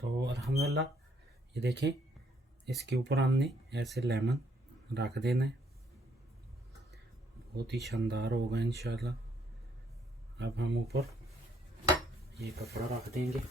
तो अल्हम्दुलिल्लाह ये देखें, इसके ऊपर हमने ऐसे लेमन रख देना है, बहुत ही शानदार होगा इंशाल्लाह। अब हम ऊपर ये कपड़ा रख देंगे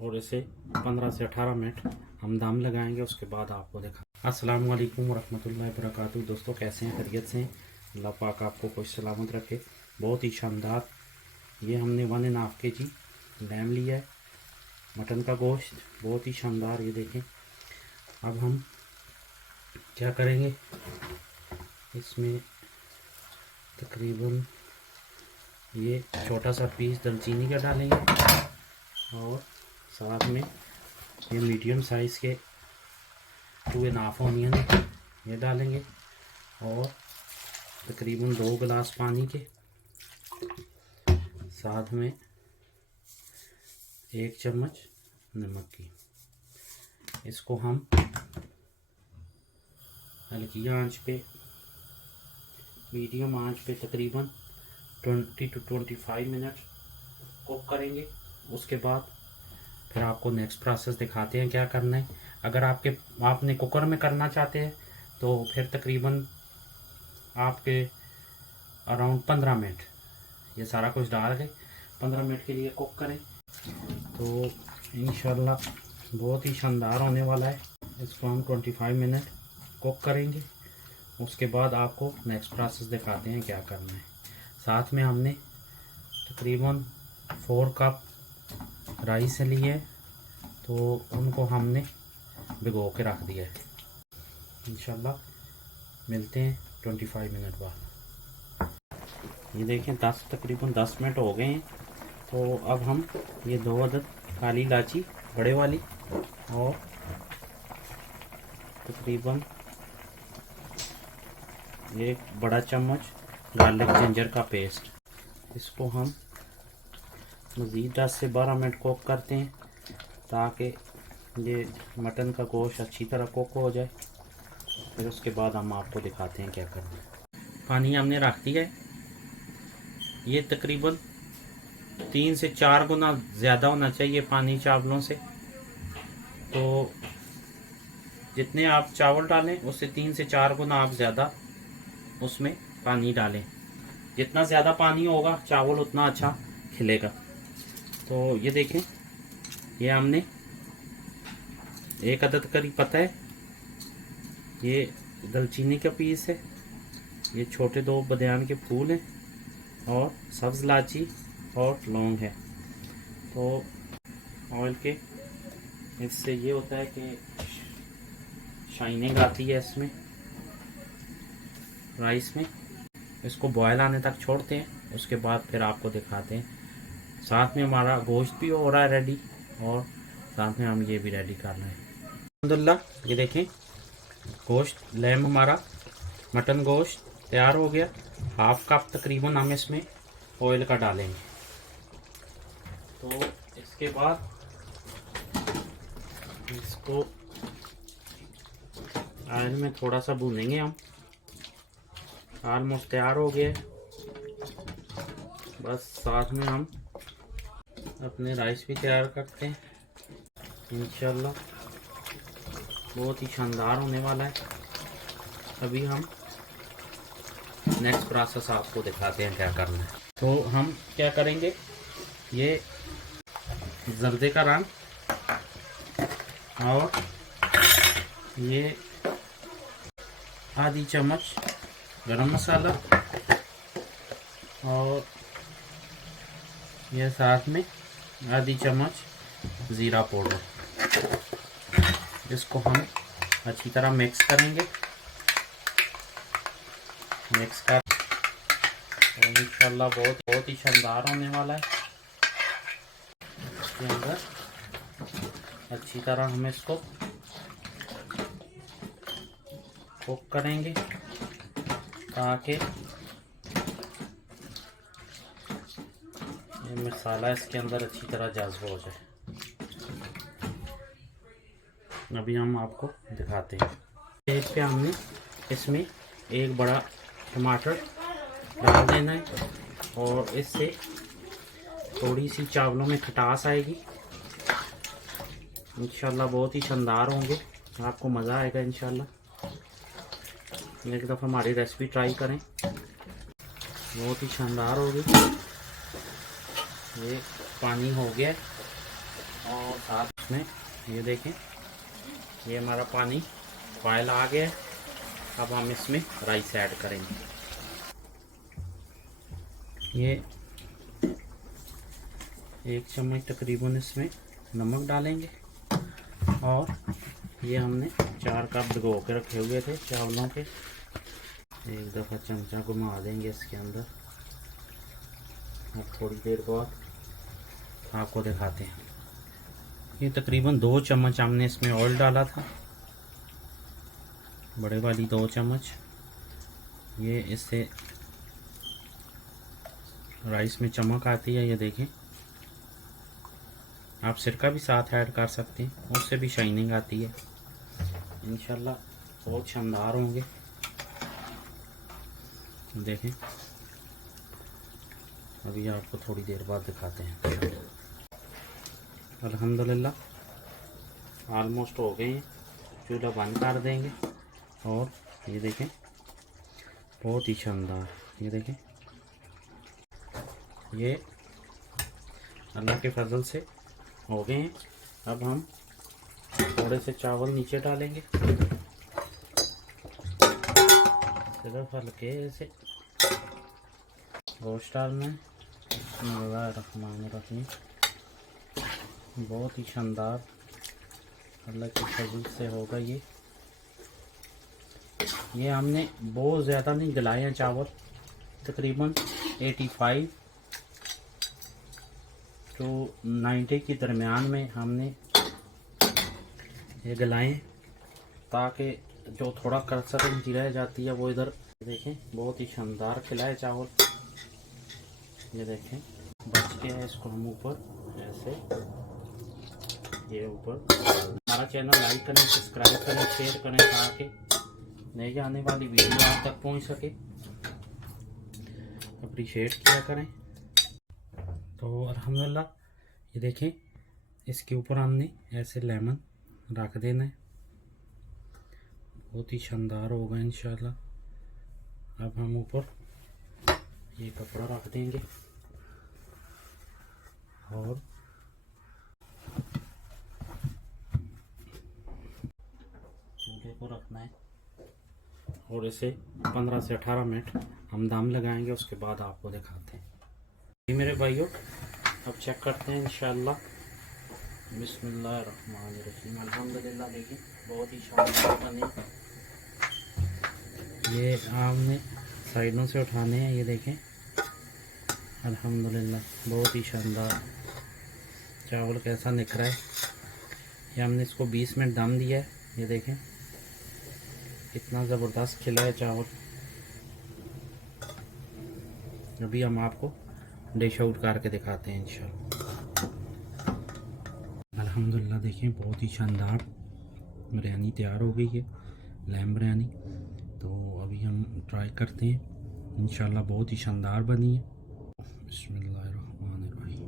और इसे 15 से 18 मिनट हम दम लगाएंगे, उसके बाद आपको दिखा। अस्सलाम वालेकुम वरहमतुल्लाहि वबरकातुहू। दोस्तों कैसे हैं, खैरियत से हैं? अल्लाह पाक आपको खुश सलामत रखे। बहुत ही शानदार ये हमने 1.5 kg लैम लिया है, मटन का गोश्त, बहुत ही शानदार। ये देखें, अब हम क्या करेंगे, इसमें तकरीबन ये छोटा सा पीस दालचीनी का डालेंगे और साथ में ये मीडियम साइज़ के 2.5 ऑनियन ये डालेंगे और तकरीबन 2 गिलास पानी के, साथ में 1 चम्मच नमक की। इसको हम हल्की आंच पे, मीडियम आंच पे तकरीबन 20 to 25 मिनट कुक करेंगे। उसके बाद फिर आपको नेक्स्ट प्रोसेस दिखाते हैं क्या करना है। अगर आपने कुकर में करना चाहते हैं तो फिर तकरीबन आपके अराउंड 15 मिनट ये सारा कुछ डाल के 15 मिनट के लिए कुक करें, तो इंशाल्लाह बहुत ही शानदार होने वाला है। इसको हम 25 मिनट कुक करेंगे, उसके बाद आपको नेक्स्ट प्रोसेस दिखाते हैं क्या करना है। साथ में हमने तकरीबन 4 कप राइस लिए, तो उनको हमने भिगो के रख दिया है। इंशाल्लाह मिलते हैं 25 मिनट बाद। ये देखें, तकरीबन 10 मिनट हो गए हैं। तो अब हम ये 2 अदद काली इलायची बड़े वाली और तकरीबन 1 बड़ा चम्मच गार्लिक जिंजर का पेस्ट, इसको हम मज़ीद 10 से 12 मिनट कुक करते हैं ताकि ये मटन का गोश्त अच्छी तरह कुक हो जाए। फिर उसके बाद हम आपको दिखाते हैं क्या करना है। पानी हमने रख दिया है, ये तकरीबन 3 से 4 गुना ज़्यादा होना चाहिए पानी चावलों से। तो जितने आप चावल डालें उससे 3 से 4 गुना आप ज़्यादा उसमें पानी डालें। जितना ज़्यादा पानी होगा चावल उतना अच्छा खिलेगा। तो ये देखें, ये हमने 1 अदद करी पत्ता है, ये दालचीनी का पीस है, ये छोटे 2 बादियान के फूल हैं और सब्ज़ इलायची और लौंग है। तो ऑयल के इससे ये होता है कि शाइनिंग आती है इसमें, राइस में। इसको बॉयल आने तक छोड़ते हैं, उसके बाद फिर आपको दिखाते हैं। साथ में हमारा गोश्त भी हो रहा है रेडी और साथ में हम ये भी रेडी कर रहे हैं। अल्हम्दुलिल्लाह ये देखें, गोश्त लैम हमारा मटन गोश्त तैयार हो गया। 1/2 कप तकरीबन हम इसमें ऑयल का डालेंगे। तो इसके बाद इसको ऑयल में थोड़ा सा भूनेंगे हम। ऑलमोस्ट तैयार हो गया, बस साथ में हम अपने राइस भी तैयार करते हैं। इंशाल्लाह बहुत ही शानदार होने वाला है। अभी हम नेक्स्ट प्रोसेस आपको दिखाते हैं क्या करना है। तो हम क्या करेंगे, ये जर्दे का रंग और ये आधी चम्मच गरम मसाला और ये साथ में आधी चम्मच ज़ीरा पाउडर, इसको हम अच्छी तरह मिक्स करेंगे। मिक्स कर और इंशाल्लाह बहुत ही शानदार होने वाला है। इसके अंदर अच्छी तरह हम इसको कुक करेंगे ताकि ये मसाला इसके अंदर अच्छी तरह जज़्ब हो जाए। अभी हम आपको दिखाते हैं। स्टेज पे हमने इसमें 1 बड़ा टमाटर डाल देना है और इससे थोड़ी सी चावलों में खटास आएगी। इंशाल्लाह बहुत ही शानदार होंगे, आपको मज़ा आएगा इंशाल्लाह। एक दफ़ा हमारी रेसिपी ट्राई करें, बहुत ही शानदार होगी। ये पानी हो गया और साथ में ये देखें, ये हमारा पानी बॉयल आ गया है। अब हम इसमें राइस ऐड करेंगे। ये 1 चम्मच तकरीबन इसमें नमक डालेंगे और ये हमने 4 कप भिगो के रखे हुए थे चावलों के। एक दफ़ा चमचा घुमा देंगे इसके अंदर। अब थोड़ी देर बाद आपको दिखाते हैं। ये तकरीबन 2 चम्मच हमने इसमें ऑयल डाला था, बड़े वाली 2 चम्मच। ये इससे राइस में चमक आती है। ये देखें, आप सिरका भी साथ ऐड कर सकते हैं, उससे भी शाइनिंग आती है। इंशाल्लाह बहुत शानदार होंगे। देखें, अभी आपको थोड़ी देर बाद दिखाते हैं। अल्हम्दुलिल्लाह ऑलमोस्ट हो गए हैं। चूल्हा बंद कर देंगे और ये देखें बहुत ही शानदार, ये देखें, ये अल्लाह के फजल से हो गए हैं। अब हम थोड़े से चावल नीचे डालेंगे, सिर्फ हल्के से गोश्त डालना है। बिस्मिल्लाहिर्रहमानिर्रहीम। बहुत ही शानदार अल्लाह के फजल से होगा ये। हमने बहुत ज़्यादा नहीं गलाए हैं चावल, तकरीबन 85 to 90 के दरमियान में हमने ये गलाएं, ताकि जो थोड़ा कसर रह जाती है वो इधर। देखें बहुत ही शानदार खिलाए चावल। ये देखें बच गया है, इसको हम ऊपर ऐसे, ये ऊपर। हमारा चैनल लाइक करें, सब्सक्राइब करें, शेयर करें ताकि नई आने वाली वीडियो आप तक पहुंच सके। अप्रिशिएट किया करें। तो अल्हम्दुलिल्लाह ये देखें, इसके ऊपर हमने ऐसे लेमन रख देना है, बहुत ही शानदार होगा इंशाल्लाह। अब हम ऊपर ये कपड़ा रख देंगे और चूल्हे को रखना है और इसे 15 से 18 मिनट हम दम लगाएंगे। उसके बाद आपको दिखाते हैं। जी मेरे भाइयों, अब चेक करते हैं इंशाल्लाह। बिस्मिल्लाहिर्रहमानिर्रहीम। अल्हम्दुलिल्लाह देखिए बहुत ही शानदार बने। ये हमने साइडों से उठाने हैं, ये देखें अल्हम्दुलिल्लाह बहुत ही शानदार चावल कैसा निखरा है। ये हमने इसको 20 मिनट दम दिया है। ये देखें कितना ज़बरदस्त खिला है चावल। अभी हम आपको डिश आउट करके दिखाते हैं इंशाल्लाह। अल्हम्दुलिल्लाह देखें बहुत ही शानदार बिरयानी तैयार हो गई है, लैम बिरयानी। तो अभी हम ट्राई करते हैं, इंशाल्लाह बहुत ही शानदार बनी है। बिस्मिल्लाहिर्रहमानिर्रहीम।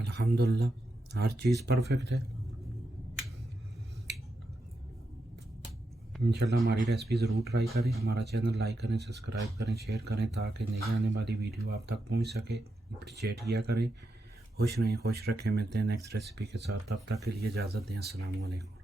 अल्हम्दुलिल्लाह हर चीज़ परफेक्ट है। इंशाल्लाह हमारी रेसिपी ज़रूर ट्राई करें। हमारा चैनल लाइक करें, सब्सक्राइब करें, शेयर करें ताकि नई आने वाली वीडियो आप तक पहुंच सके। अप्रिशिएट किया करें। खुश रहें, खुश रखें। मिलते हैं नेक्स्ट रेसिपी के साथ, तब तक के लिए इजाज़त दें। अस्सलाम वालेकुम।